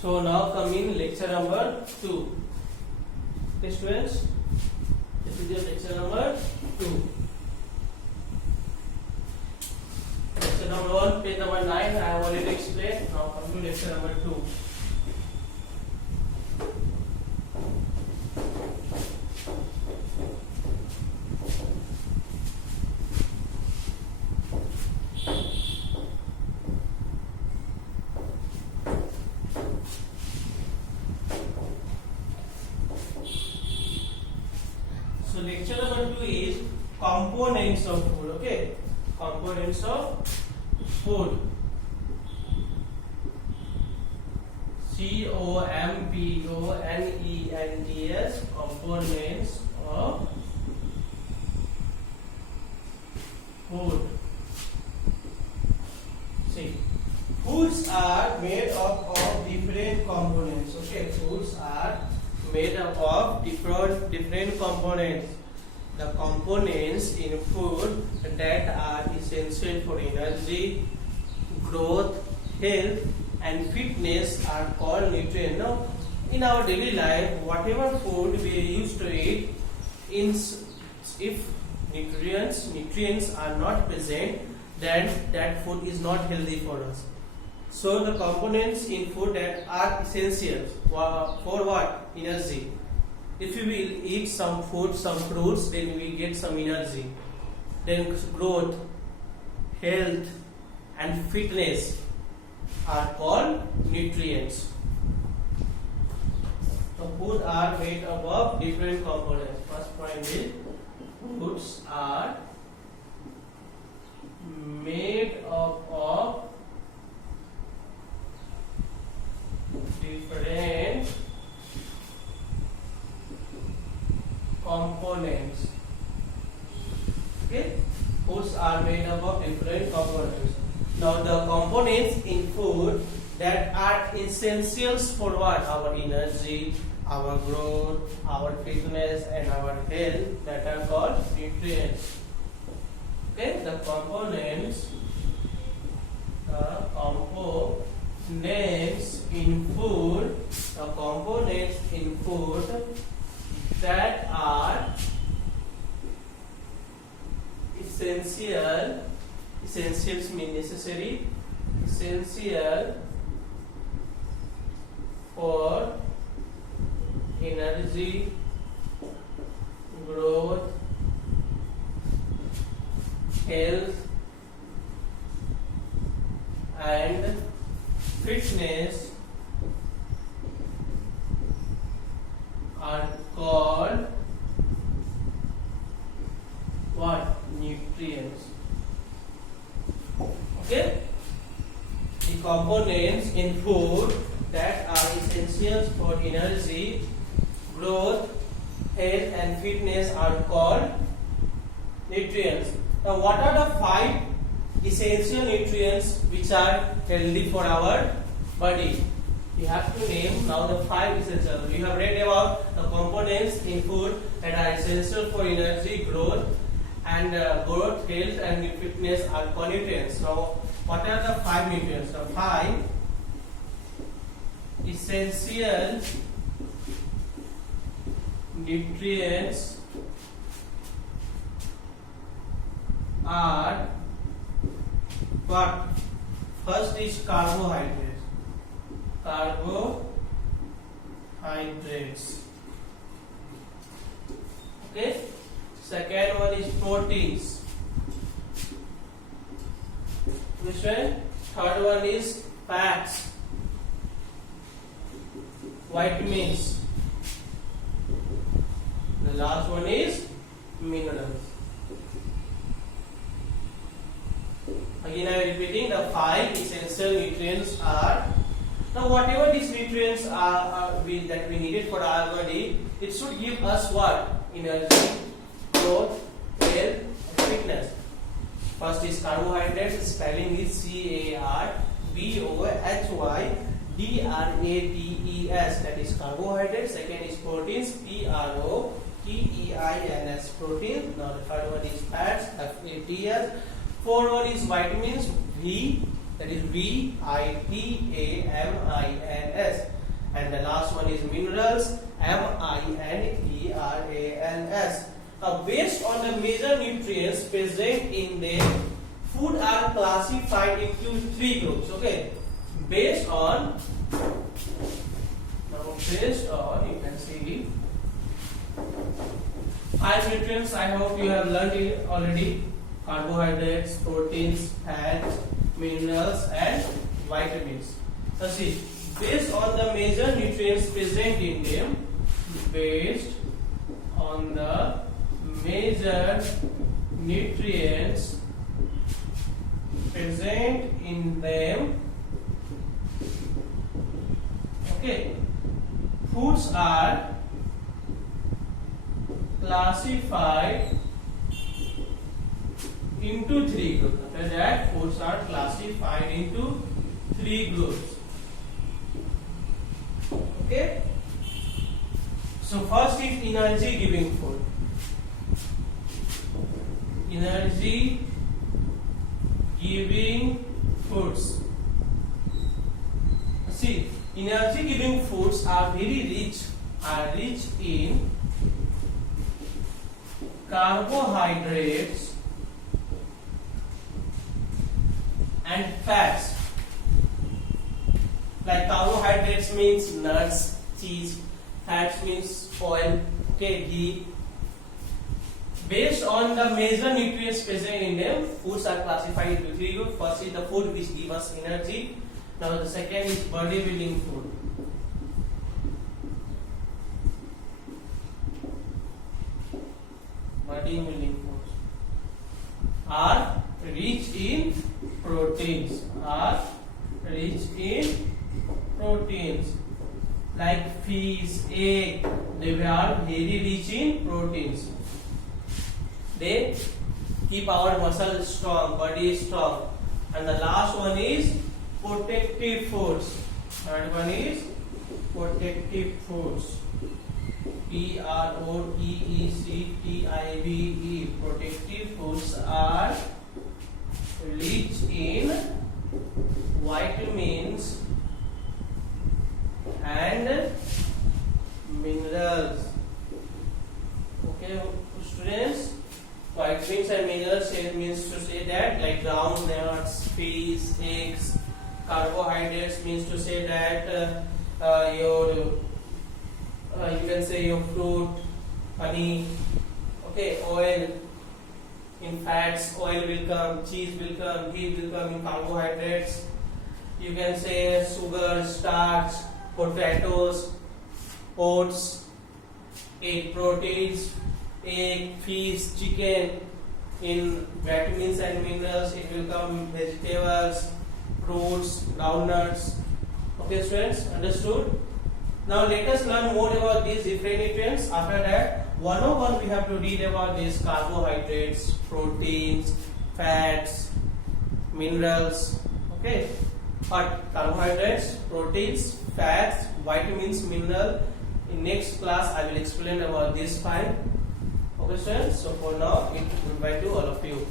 So now come in lecture number 2. Okay, students, this is your lecture number 2. Lecture number 1, page number 9, I have already explained. Now come to lecture number 2. So lecture number 2 is components of food. Okay, components of food. COMPONENTS, components of food. See, foods are made up of different components. Okay, foods are made up of different components. The components in food that are essential for energy, growth, health and fitness are called nutrients. Now, in our daily life, whatever food we used to eat, if nutrients are not present, then that food is not healthy for us. So the components in food that are essential for what? Energy. If we will eat some food, some fruits, then we get some energy. Then growth, health and fitness are called nutrients. So food are made up of different components. First point is foods are made up of different components. Okay, foods are made up of different components. Now the components in food that are essentials for what? Our energy, our growth, our fitness and our health, that are called nutrients. Okay, the components in food, the components in food that are essential, essentials mean necessary, essential for energy, growth, health and fitness are called what? Nutrients. Okay, the components in food that are essentials for energy, growth, health and fitness are called nutrients. Now what are the 5 essential nutrients which are healthy for our body? You have to name now the 5 essential. We have read about the components in food that are essential for energy, growth and growth, health and fitness are called nutrients. Now what are the 5 nutrients? The 5 essential nutrients are what? First is carbohydrates. Carbohydrates. Okay. Second one is proteins. Which one? Third one is fats. Vitamins. The last one is minerals. Again I am repeating, the 5 essential nutrients are. Now whatever these nutrients are that we needed for our body, it should give us what? Energy, growth, health and fitness. First is carbohydrates, spelling is CARBOHYDRADES, that is carbohydrates. Second is proteins, PROTEINS, protein. Now the third one is fats, FATS. Fourth one is vitamins, V, that is VITAMINS. and the last one is minerals, minerals. Based on the major nutrients present in them, food are classified into three groups. Okay, based on you can see five nutrients. I hope you have learned it already: carbohydrates, proteins, fats, minerals, and vitamins. Let's see. Based on the major nutrients present in them, based on the major nutrients present in them, okay, foods are classified into three groups. After that, foods are classified into three groups. Okay. So first is energy giving food. Energy giving foods. See, energy giving foods are rich in carbohydrates and fats. Like carbohydrates means nuts, cheese, fats means oil, okay, ghee. Based on the major nutrients present in them, foods are classified into three groups. First is the food which give us energy. Now the second is bodybuilding food. Bodybuilding foods are rich in proteins. Like fish, egg, they are very rich in proteins. They keep our muscle strong, body strong. And the last one is protective foods. Third one is protective foods. Protective. Protective foods are rich in vitamins and minerals. Okay, students. Vitamins and minerals means to say that like ground nuts, fish, eggs. Carbohydrates means to say that you can say your fruit, honey. Okay, oil. In fats, oil will come, cheese will come, ghee will come. In carbohydrates, you can say sugar, starch, potatoes, oats. In proteins, egg, fish, chicken. In vitamins and minerals, it will come vegetables, fruits, groundnuts. Okay, students, understood? Now let us learn more about these different nutrients. After that, 101 we have to read about these carbohydrates, proteins, fats, minerals. Okay, but carbohydrates, proteins, fats, vitamins, mineral. In next class, I will explain about these five. Okay, students. So for now, goodbye to all of you.